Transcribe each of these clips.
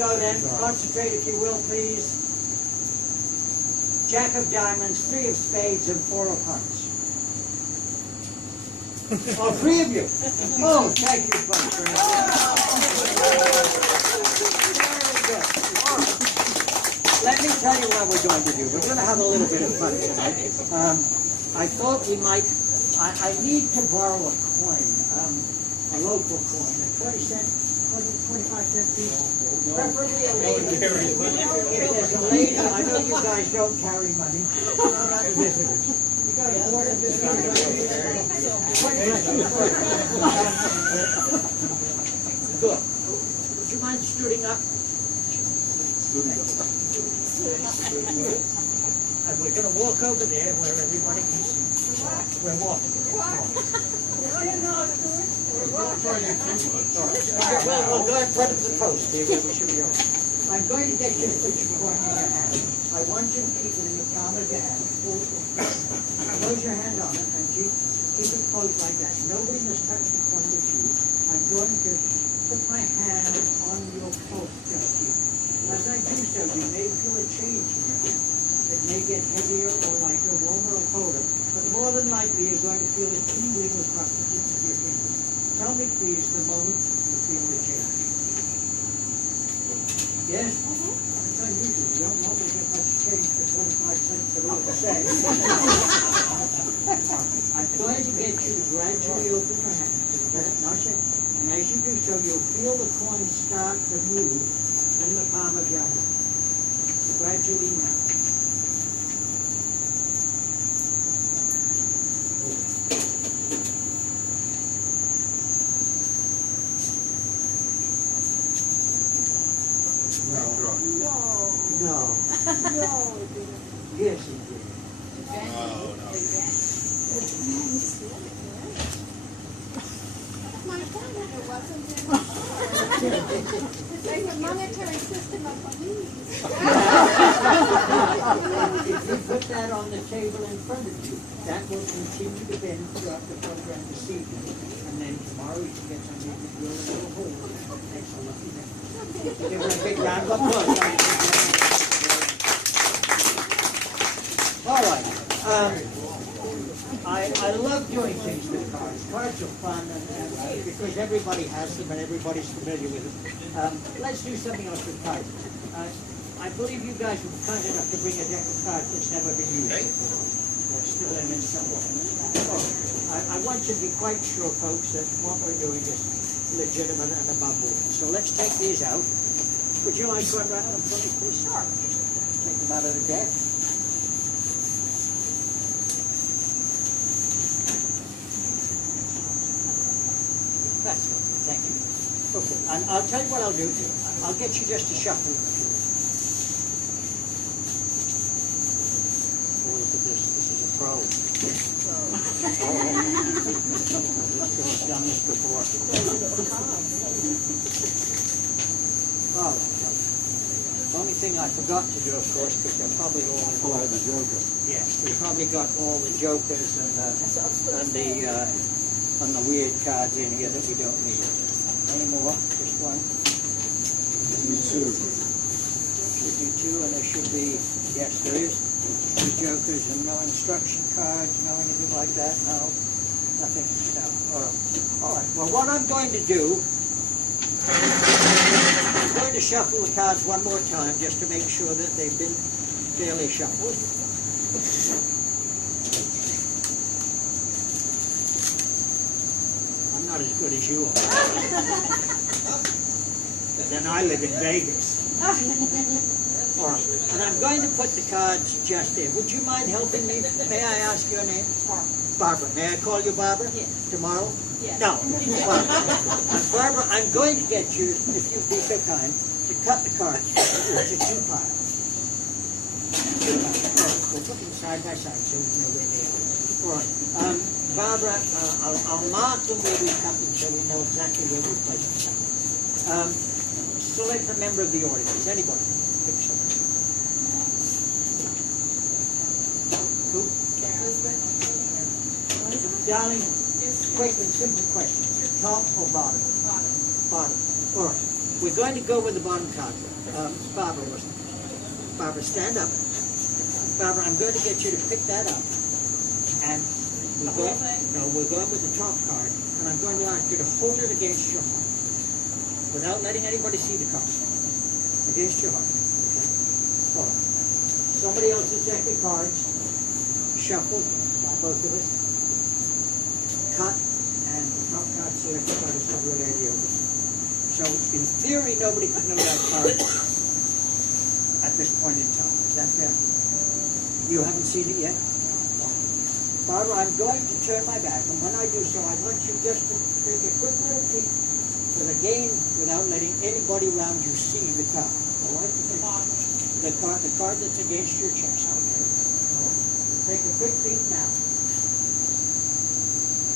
go then. Concentrate if you will, please. Jack of diamonds, 3 of spades, and 4 of hearts. All 3 of you. Oh, thank you, folks. Very good. All right. Let me tell you what we're going to do. We're going to have a little bit of fun tonight. I thought we might. I need to borrow a coin, a local coin, a 20-cent, 25-cent piece. Preferably a lady. If there's a lady, I know you guys don't carry money. Not visitors. You got a board of visitors. Good. Would you mind stooding up? And we're going to walk over there where everybody can see. We're walking. Well, we'll go in front of the post here where we should be over. I'm going to get you to put your coin in your hand. I want you to keep it in the palm of your hand. Close your hand on it and keep it closed like that. Nobody must touch the coin but you. I'm going to put my hand on your post just here. As I do so, you may feel a change in your hand. It may get heavier or lighter, warmer or colder, but more than likely you're going to feel it tingling across the tips of your fingers. Tell me, please, the moment you feel the change. Yes? That's unusual. You don't normally get much change for 25 cents at all the same. I'm going to get you to gradually open your hand. Now, and as you do so, you'll feel the coin start to move in the palm of your hand. Gradually now. No. Yes, it did. My point is it wasn't in there's a monetary system of Belize. If you put that on the table in front of you, that will continue to bend throughout the program this evening. And then tomorrow you can get something to drill a little hole in it. Makes a lucky thing. Give her a big round of applause. All right. I love doing things with cards. Cards are fun, and because everybody has them and everybody's familiar with them. Let's do something else with cards. I believe you guys were kind enough to bring a deck of cards that's never been used before. They're still in somewhere. So, I want you to be quite sure, folks, that what we're doing is legitimate and above board. So let's take these out. Would you like to unwrap them for me, please? Sure. Take them out of the deck. That's good. Thank you. Okay, and I'll tell you what I'll do. I'll get you just to shuffle. Oh, look at this. This is a pro. This done this before. Oh, the only thing I forgot to do, of course, because they're probably all the Joker. Yes, we probably got all the Jokers and the weird cards in here that we don't need. Any more? Just one? Two. Should be 2, and there should be, yes, there is 2 Jokers and no instruction cards, no anything like that, no. Nothing, no. All right, well, what I'm going to do, I'm going to shuffle the cards one more time just to make sure that they've been fairly shuffled. Not as good as you are. Then I live in Vegas. And I'm going to put the cards just there. Would you mind helping me? May I ask your name? Barbara. May I call you Barbara? Yes. Tomorrow? Yes. No. Barbara, I'm going to get you, if you'd be so kind, to cut the cards into 2 piles. We'll put them side by side so we know where they are. All right. Barbara, I'll mark them where we cut them so we know exactly where we place them. Select a member of the audience. Anybody? Pick someone. Who? Darling, quick and simple question. Top or bottom? Bottom. Bottom. All right. we're going to go with the bottom card. Barbara, Barbara, stand up. Barbara, I'm going to get you to pick that up. And we're going with the top card. And I'm going to ask you to hold it against your heart. Without letting anybody see the card. Against your heart. Okay? All right. Somebody else will check the cards. Shuffle by both of us. Cut. And the top card selected by the silver lady over. So in theory, nobody could know that card at this point in time. Is that fair? You haven't seen it yet? Barbara, I'm going to turn my back, and when I do so, I want you just to take a quick little peek, but again, without letting anybody around you see the card. All right? The card that's against your chest. Okay. Take a quick peek now.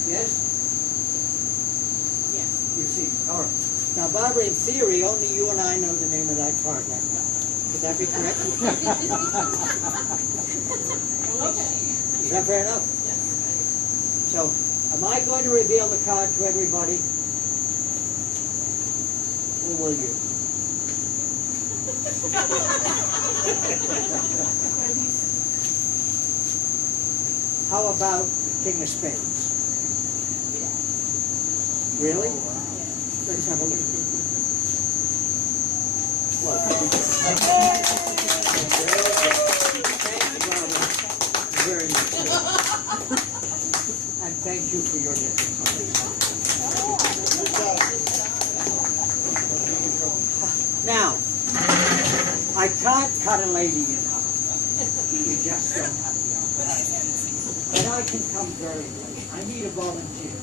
Yes? Yes. You see. All right. Now, Barbara, in theory, only you and I know the name of that card right now. Would that be correct? Okay. Is that fair enough? Yes. So, am I going to reveal the card to everybody? Or will you? How about King of Spades? Really? Let's have a look. Well, thank you, Barbara, very much. And thank you for your gifts. Now, I can't cut a lady in half. You just don't have the opportunity. But I can come very late. I need a volunteer.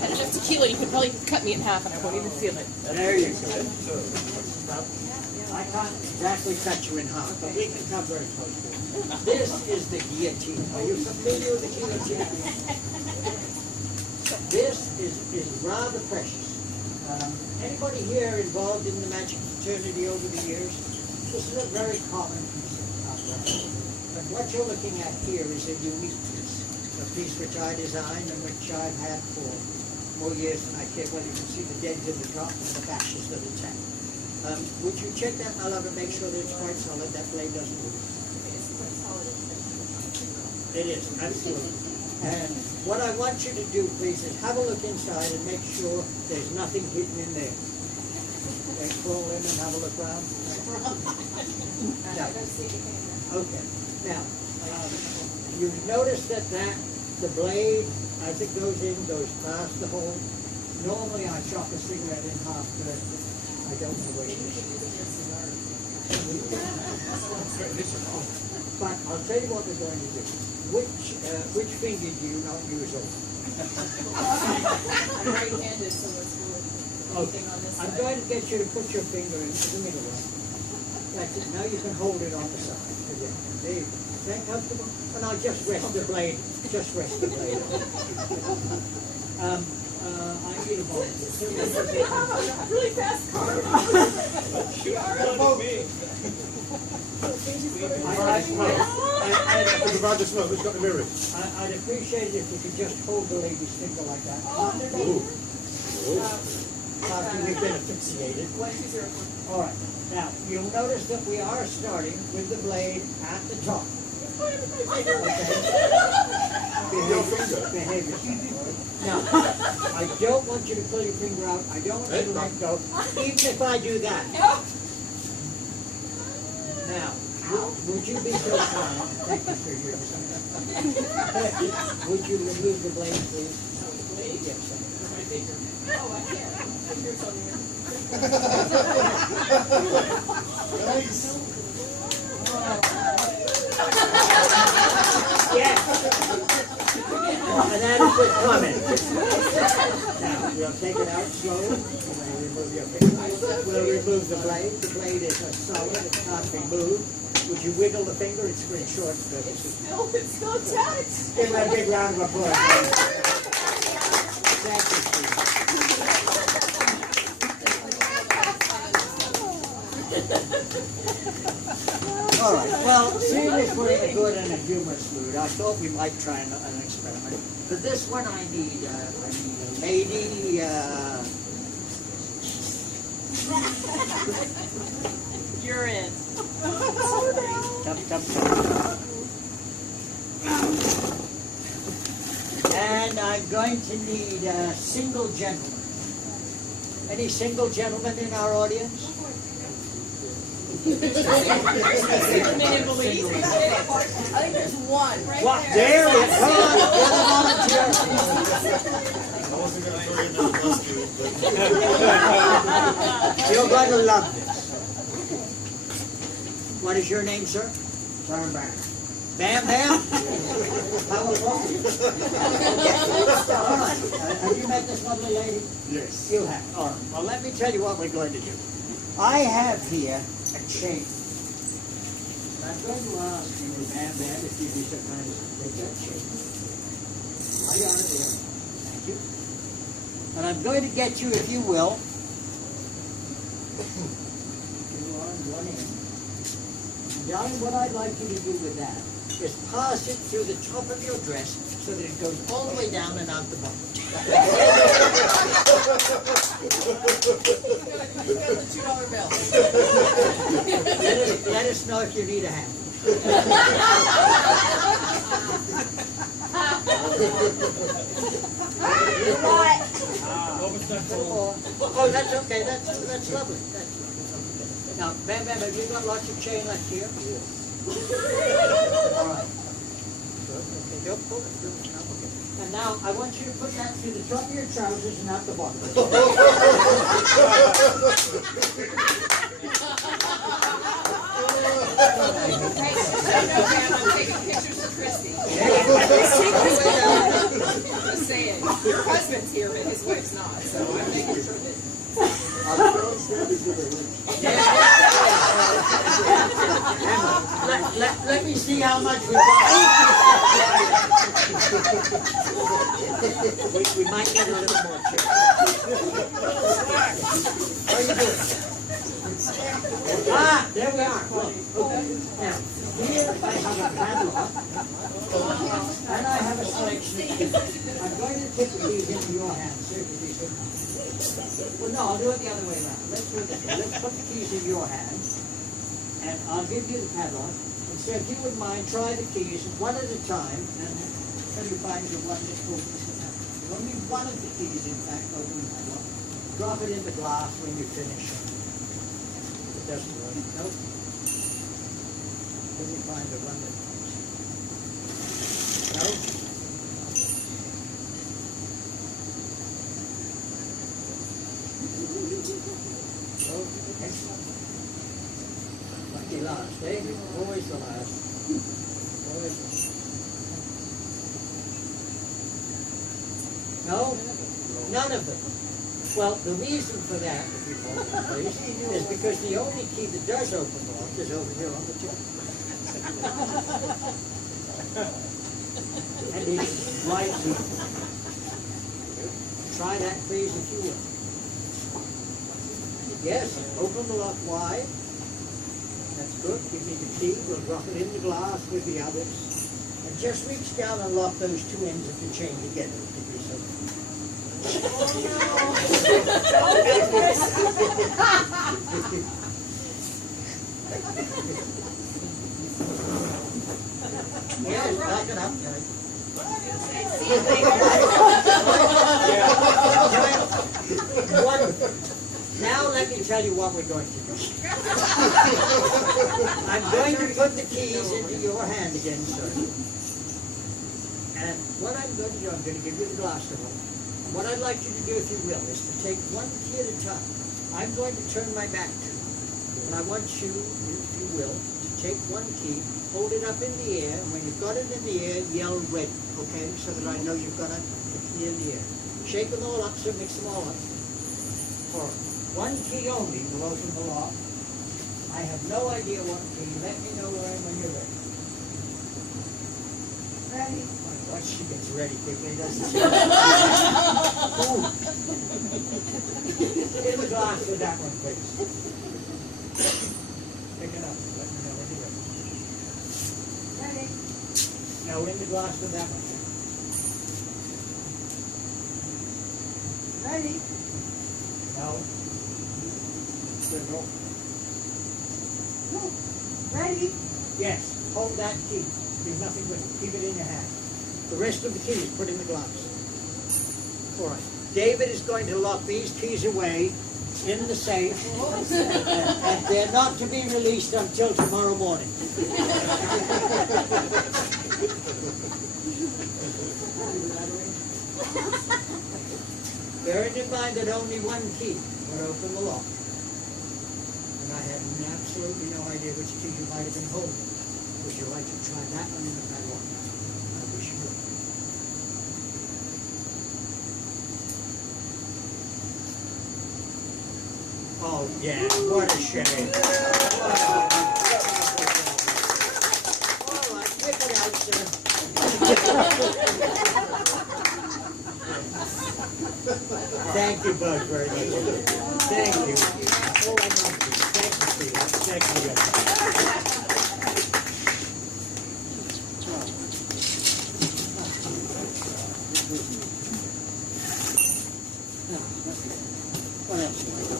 Had enough tequila, you could probably cut me in half and I won't even feel it. There you go. I can't exactly cut you in half, but we can come very close to it. This is the guillotine. Are you familiar with the guillotine? This is rather precious. Anybody here involved in the magic fraternity over the years? This is a very common piece of apparatus. But what you're looking at here is a unique piece. A piece which I designed and which I've had for more years than I care. Well, you can see the dents in the top and the bashes that it's had. Would you check that, my love, and make sure that it's quite solid, that blade doesn't move? It is, absolutely. And what I want you to do, please, is have a look inside and make sure there's nothing hidden in there. Okay, crawl in and have a look around. No. Okay. Now, you've noticed that the blade, as it goes in, goes past the hole. Normally, I chop a cigarette in half, but I don't know where it is. But I'll tell you what we're going to do. Which finger do you not use all? I'm right-handed, so it's good. Okay. I'm going to get you to put your finger into the middle one. That's it. Now you can hold it on the side. Again. There you go. Is that comfortable? And I'll just rest the blade. Just rest the blade. I need a volunteer. Really fast car. I'd appreciate it if you could just hold the lady's finger like that. After you've been asphyxiated. 1204. All right. Now, you'll notice that we are starting with the blade at the top. Okay? Behave yourself. Now, I don't want you to pull your finger out. I don't want you to let go. Even if I do that. Now, would you be so kind? Thank you for your Would you remove the blade, please? Yes, sir. Oh, I can't. Fingers on there. Nice. Yes. An adequate comment. Now, we'll take it out slowly. We'll remove your finger. We'll remove the blade. The blade is a solid. It can't be moved. Would you wiggle the finger? It's pretty short. It's still tight. Give her a big round of applause. Thank you, Steve. All right, well, seeing as we're in a good and a humorous mood, I thought we might try an experiment. For this one, I need a lady, You're in. Come. And I'm going to need a single gentleman. Any single gentlemen in our audience? Superman in Belize. I think there's one right What? there. There it is. Come on, you're the volunteer. I wasn't going to throw you under the bus, dude, but You're going to love this. What is your name, sir? Bam Bam. Bam Bam? How are you? All right. Have you met this lovely lady? yes. You have. All right. Well, let me tell you what we're going to do. I have here a chain. I'm going to ask you, Bam Bam, if you'd be so kind as to take that chain. Right on it there. Thank you. And I'm going to get you, if you will, you on one end. Darling, what I'd like you to do with that is pass it through the top of your dress so that it goes all the way down and out the bottom. $2 bill. Let us know if you need a hand. Oh, that's okay. That's lovely. That's lovely. Now, Bam Bam, have you got lots of chain left here? Yes. All right. Okay, don't pull it through. No, okay. And now, I want you to put that through the top of your trousers and out the bottom. Hey, so I'm taking pictures for Christy. Just saying. Your husband's here, but his wife's not, so I'm making sure that. Let me see how much we got. we might get a little more chicken. How are you doing? Ah, there we are. Well, okay. Now, here I have a padlock, and I have a selection of keys. I'm going to put these into your hands, sir, to be so kind. Well, no, I'll do it the other way around. Let's do it this way. Let's put the keys in your hands, and I'll give you the padlock. And so if you wouldn't mind, try the keys one at a time, and until you find the one that opens the padlock. Only one of the keys, in fact, opens the padlock. Drop it in the glass when you finish. It doesn't work. Nope. Till you find the one that opens. No? Lucky last, eh? Always the last. Always the last. No? None of them. Well, the reason for that, if you hold it, please, is because the only key that does open the lock is over here on the tip. And it's right here. Try that, please, if you will. Yes, open the lock wide. That's good. Give me the key. We'll drop it in the glass with the others. And just reach down and lock those two ends of the chain together. If you do so. Yes, back it up. Now let me tell you what we're going to do. I'm going to put the keys into your hand again, sir. And what I'm going to do, I'm going to give you the glass to hold. What I'd like you to do, if you will, is to take one key at a time. I'm going to turn my back to you. And I want you, if you will, to take one key, hold it up in the air, and when you've got it in the air, yell ready, okay? So that I know you've got the key in the air. Shake them all up, so mix them all up. All right. One key only will open the lock. I have no idea what key. Let me know when you're ready. Ready? My God, she gets ready quickly, doesn't she? Ooh. In the glass with that one, please. Pick it up. Let me know when you're ready. No, in the glass with that one. Ready? No. Good, no. No. Ready? Yes, hold that key. There's nothing with it. Keep it in your hand. The rest of the keys put in the glass. All right. David is going to lock these keys away in the safe, and they're not to be released until tomorrow morning. Bearing in mind that only one key would open the lock. And I have absolutely no idea which key you might have been holding. Would you like to try that one in the padlock? I wish you would. Oh, yeah, what a shame. All right, pick it out, sir. Thank you, Bud, very much. Thank you. Oh, I love you. Thank you, Steve. Thank you. What else do I do?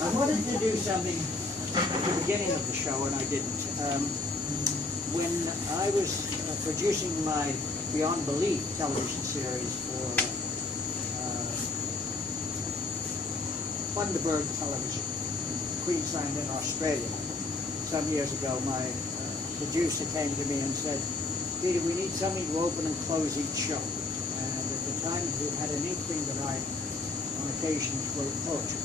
I wanted to do something at the beginning of the show, and I didn't. When I was producing my Beyond Belief television series for Thunderbird Television, Queensland in Australia, some years ago, my producer came to me and said, Peter, we need something to open and close each show. And at the time, he had an inkling that I, on occasions, wrote poetry.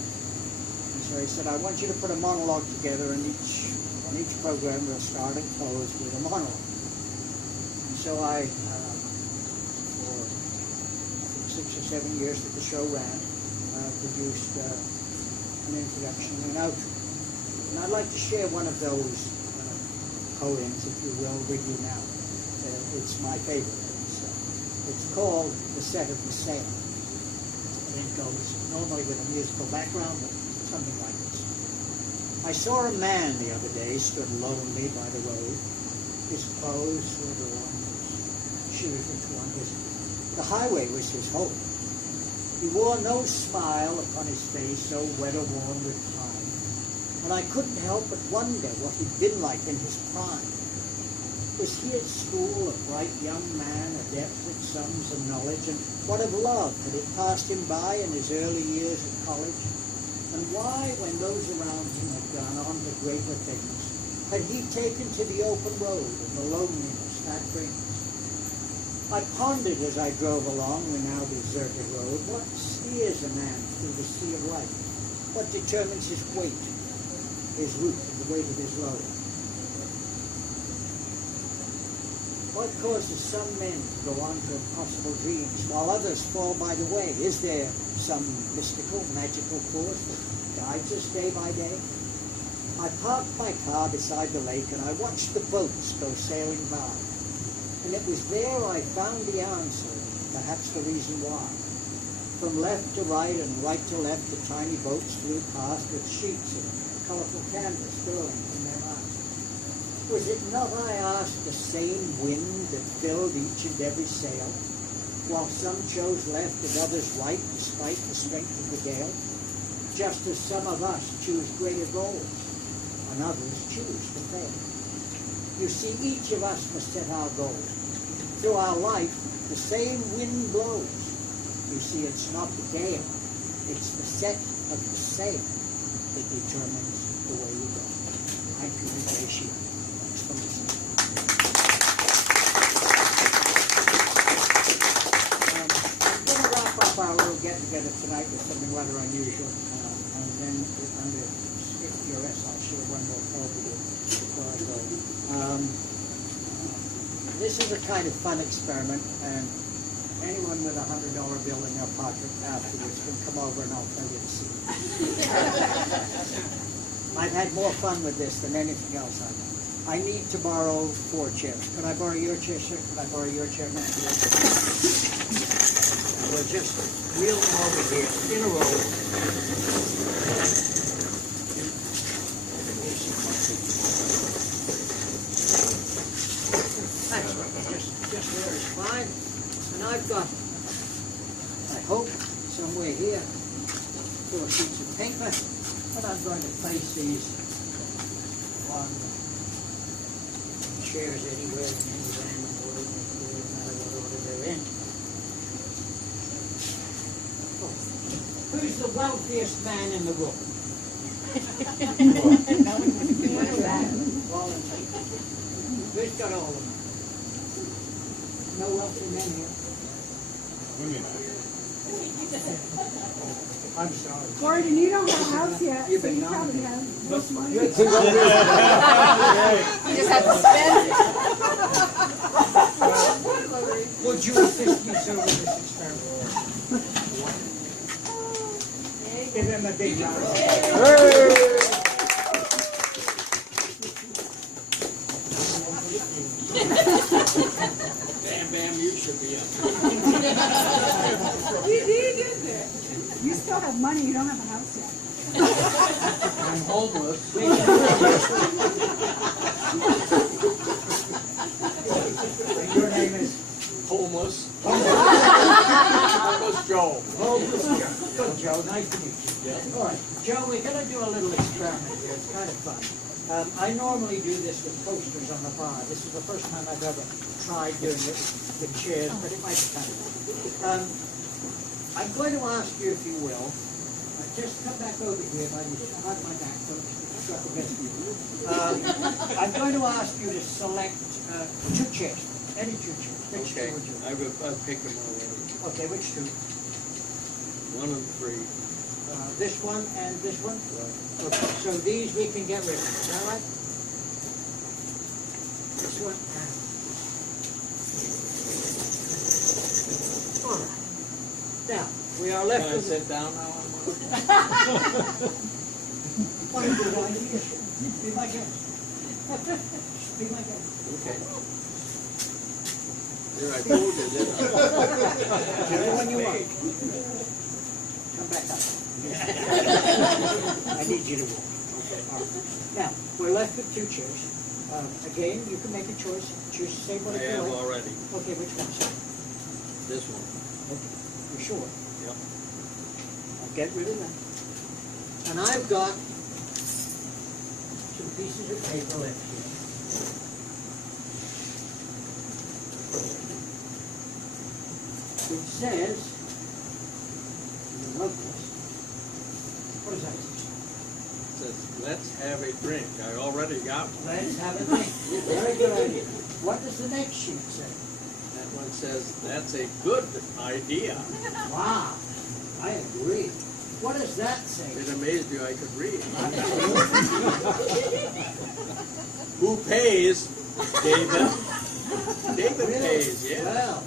And so he said, I want you to put a monologue together, and on each program we'll start and close with a monologue. And so I, for 6 or 7 years that the show ran, produced an introduction and an outro. And I'd like to share one of those poems, if you will, with you now. It's my favorite. It's called The Set of the Sail. And it goes normally with a musical background, but something like this. I saw a man the other day stood lonely by the road. His clothes were the ones, shoes which wonders. The highway was his home. He wore no smile upon his face, so wet or worn with time. And I couldn't help but wonder what he'd been like in his prime. Was he at school a bright young man, adept at sums and knowledge? And what of love had it passed him by in his early years at college? And why, when those around him had gone on to greater things, had he taken to the open road and the loneliness that brings? I pondered as I drove along the now deserted road, what steers a man through the sea of life? What determines his weight, his route, and the weight of his load? What causes some men to go on to impossible dreams while others fall by the way? Is there some mystical, magical force that guides us day by day? I parked my car beside the lake and I watched the boats go sailing by. And it was there I found the answer, perhaps the reason why. From left to right and right to left, the tiny boats flew past with sheets of colorful canvas furling from their masts. Was it not, I asked, the same wind that filled each and every sail, while some chose left and others right despite the strength of the gale? Just as some of us choose greater goals, and others choose to fail. You see, each of us must set our goals. Through our life, the same wind blows. You see, it's not the gale, it's the set of the sail that determines the way we go. Thank you, Rishi. I'm going to wrap up our little get-together tonight with something rather unusual, and then under strict duress I'll share one more poem with you before I go. This is a kind of fun experiment, and anyone with $100 bill in their pocket afterwards can come over and I'll tell you the secret. I've had more fun with this than anything else I've done. I need to borrow 4 chairs. Can I borrow your chair, sir? Can I borrow your chair next to yours? We'll just wheel them over here in a row. is fine. And I've got, I hope, somewhere here, 4 sheets of paper, and I'm going to place these on chairs anywhere in any random order, no matter what order they're in. Oh. Who's the wealthiest man in the room? Volunteer. Who's got all of them? No wealthy men here. I'm sorry. Gordon, you don't have a house yet, You've so been you probably nominated. have most money. You just have to spend it. Would you assist me, sir, with this experiment? Give him a big round of applause. Bam, bam, you should be up. You did there. You still have money, you don't have a house yet. I'm homeless. Your name is? Homeless. Homeless Joe. Homeless Joe. Good, Joe. Nice to meet you. Yeah. All right, Joe, we're going to do a little experiment here. It's kind of fun. I normally do this with posters on the bar. This is the first time I've ever tried doing it with chairs, but it might be kind of fun. I'm going to ask you, if you will, just come back over here by my back. Don't strap against me. I'm going to ask you to select 2 chairs, any 2 chairs. Which Okay, two would you? I've picked them already. Okay, which 2? 1 and 3. This one and this one? Right. Okay, so these we can get rid of, is that right? This one and... All right. Now, we are left Can I with... sit down now? What a good idea. Be my guest. Be my guest. Okay. There, I told you, didn't I? When you want. Come back up. I need you to walk. Okay. All right. Now, we're left with 2 chairs. Again, you can make a choice. Choose to say what I you have like. already. Okay, which one? Sir? This one. Okay. You sure? Yep. I'll get rid of that. And I've got 2 pieces of paper left here. It says, you love this. What does that say? It says, let's have a drink. I already got one. Let's have a drink. Very good idea. What does the next sheet say? That one says, that's a good idea. Wow, I agree. What does that say? It amazed you I could read. Who pays? David. David Really? pays, yeah. Well,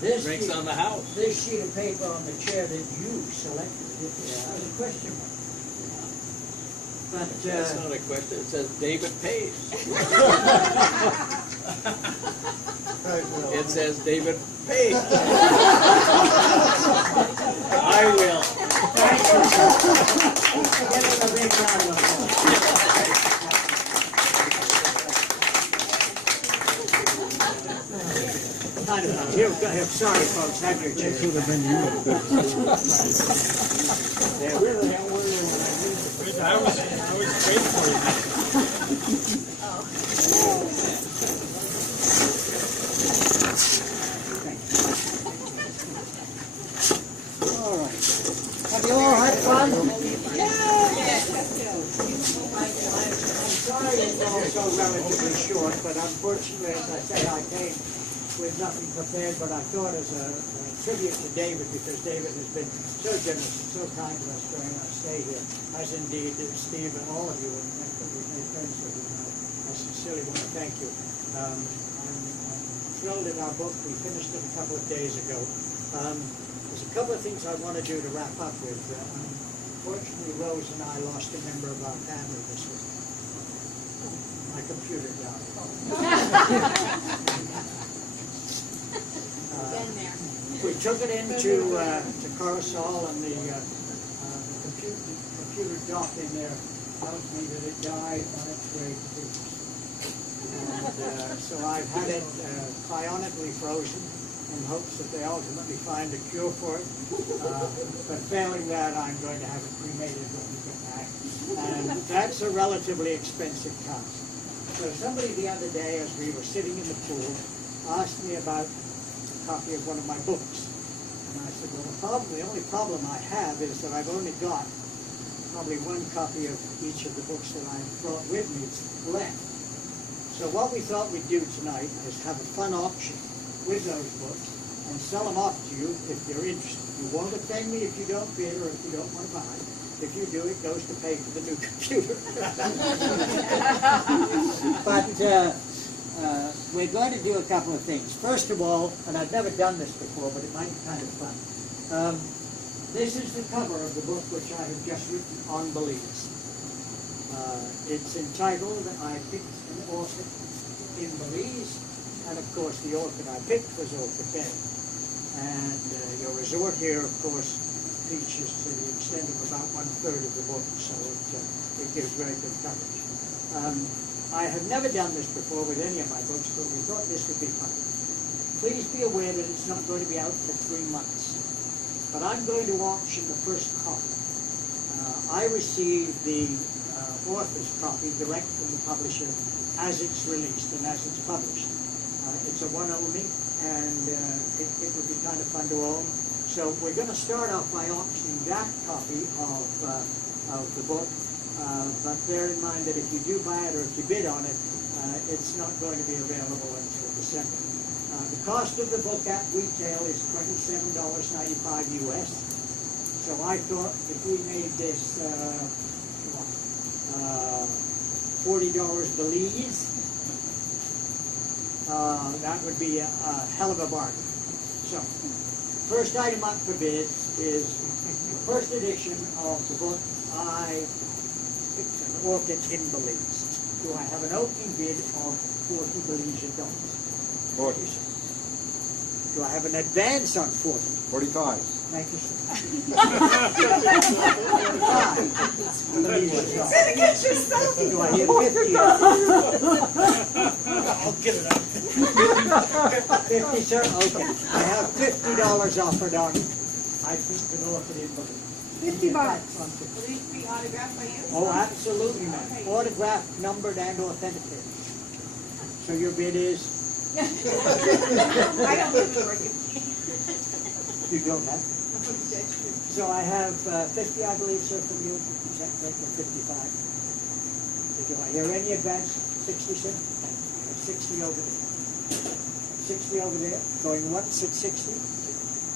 this Drinks sheet, on the house. this sheet of paper on the chair that you selected, it has a question mark. But, That's not a question. It says David pays. It says David pays. I will. give him a big round of applause. Kind of, here, go ahead. Sorry, folks, have your chair. Should have been you. There, where the hell were you when I used it? I was waiting for you. All right. Have you all had fun? I'm sorry it's all so relatively short, but unfortunately, as I say, I came with nothing prepared, but I thought as a tribute to David, because David has been so generous and so kind to us during our stay here, as indeed Steve and all of you, and we've made friends with you. I sincerely want to thank you. I'm thrilled in our book. We finished it a couple of days ago. There's a couple of things I want to do to wrap up with. Unfortunately, Rose and I lost a member of our family this week. My computer died. We took it into to Carousel, and the computer doc in there tells me that it died on its way to business. And so I've had it cryonically frozen in hopes that they ultimately find a cure for it. But failing that, I'm going to have it cremated when we get back. And that's a relatively expensive task. So somebody the other day, as we were sitting in the pool, asked me about a copy of one of my books. And I said, well, the only problem I have is that I've only got probably one copy of each of the books that I brought with me left. So what we thought we'd do tonight is have a fun auction with those books and sell them off to you if you're interested. You won't offend me if you don't bid or if you don't want to buy. If you do, it goes to pay for the new computer. But we're going to do a couple of things. First of all, and I've never done this before, but it might be kind of fun. This is the cover of the book which I have just written on Belize. It's entitled, I Picked an Orchid in Belize, and of course the orchid I picked was Orchid Bay. And your resort here, of course, features to the extent of about 1/3 of the book, so it gives very good coverage. I have never done this before with any of my books, but we thought this would be fun. Please be aware that it's not going to be out for 3 months. But I'm going to auction the first copy. I received the author's copy direct from the publisher as it's released and as it's published. It's a one only, and it would be kind of fun to own. So we're going to start off by auctioning that copy of the book, but bear in mind that if you do buy it or if you bid on it, it's not going to be available until December. The cost of the book at retail is $27.95 US. So I thought if we made this $40 Belize, that would be a hell of a bargain. So, first item up for bid is the first edition of the book I Picked an Orchid in Belize. Do I have an opening bid of $40 Belizean dollars? 40. Do I have an advance on 40? 45. Thank you, sir. 45. Say it against yourself. Do I hear 50? I'll get it up. 50, sir? Okay. I have $50 offered on I Picked an Orchid in Belize. $50. Will these be autographed by you? Oh, absolutely, ma'am. Autographed, numbered, and authenticated. So your bid is? I don't live in Oregon. You don't have? So I have 50, I believe, sir, from you. Is that correct? Or 55? Do I hear any advance? 60, sir? 60 over there. 60 over there. Going once at 60.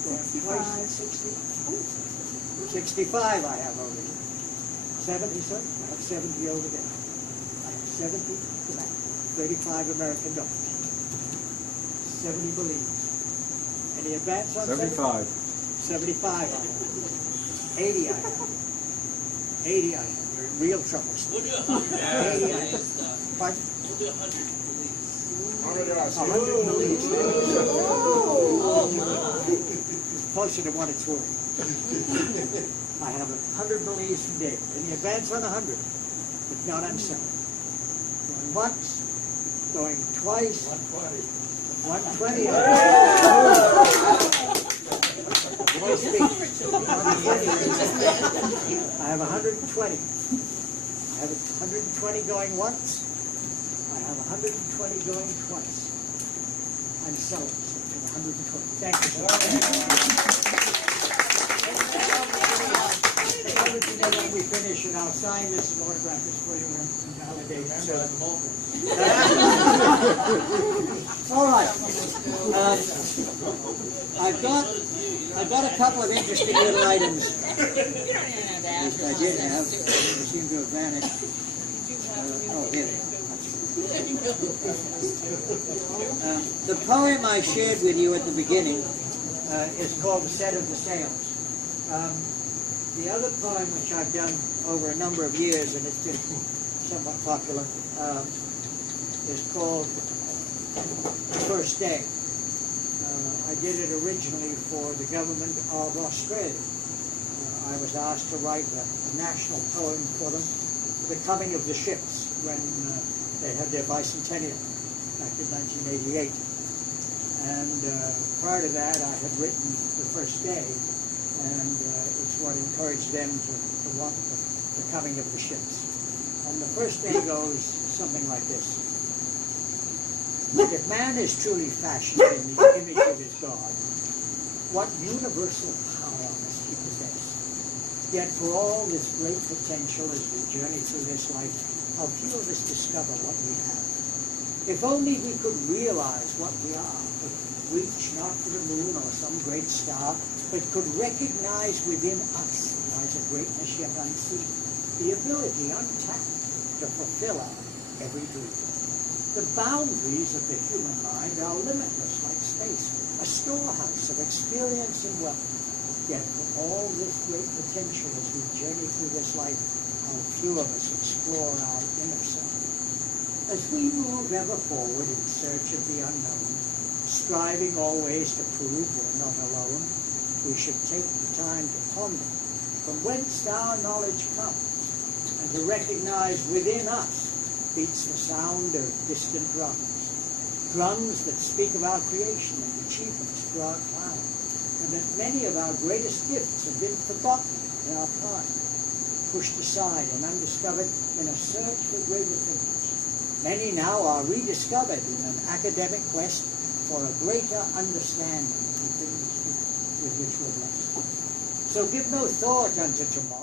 Going twice at 60. 65 I have over here. 70, sir? I have 70 over there. I have 70 to that. 35 American dollars. 70 Belize. Any advance on 75. 75 I have. 80 I have. 80 I have. You're in real trouble. We'll do 100. 80 I have. Pardon? We'll do 100, please. 100 Belize. Closer to what it's worth. I have 100 Belize from David. Any advance on 100? If not, I'm selling. Going once, going twice. 120. 120. I have 120. I have 120 going once. I have 120 going twice. I'm selling for 120. Thank you, sir. When we finish, and I'll sign this and autograph this for you and validate. All right. I've got a couple of interesting little items. At least I did have. They seem to have vanished. Oh, here they are. The poem I shared with you at the beginning is called The Set of the Sails. The other poem which I've done over a number of years, and it's been somewhat popular, is called The First Day. I did it originally for the government of Australia. I was asked to write a national poem for them, The Coming of the Ships, when they had their bicentennial. back in 1988. And prior to that, I had written The First Day, and it's what encouraged them to want the coming of the ships. And the first day goes something like this. If man is truly fashioned in the image of his God, what universal power must he possess? Yet for all this great potential as we journey through this life, how few of us discover what we have. If only we could realize what we are, but reach not for the moon or some great star, but could recognize within us lies a greatness yet unseen, the ability untapped to fulfill our every dream. The boundaries of the human mind are limitless like space, a storehouse of experience and wealth. Yet for all this great potential as we journey through this life, how few of us explore our inner self. As we move ever forward in search of the unknown, striving always to prove we're not alone, we should take the time to ponder from whence our knowledge comes, and to recognize within us beats the sound of distant drums, drums that speak of our creation and achievements through our climb, and that many of our greatest gifts have been forgotten in our pride, pushed aside and undiscovered in a search for greater things. Many now are rediscovered in an academic quest for a greater understanding of the things with which we're blessed. So give no thought unto tomorrow.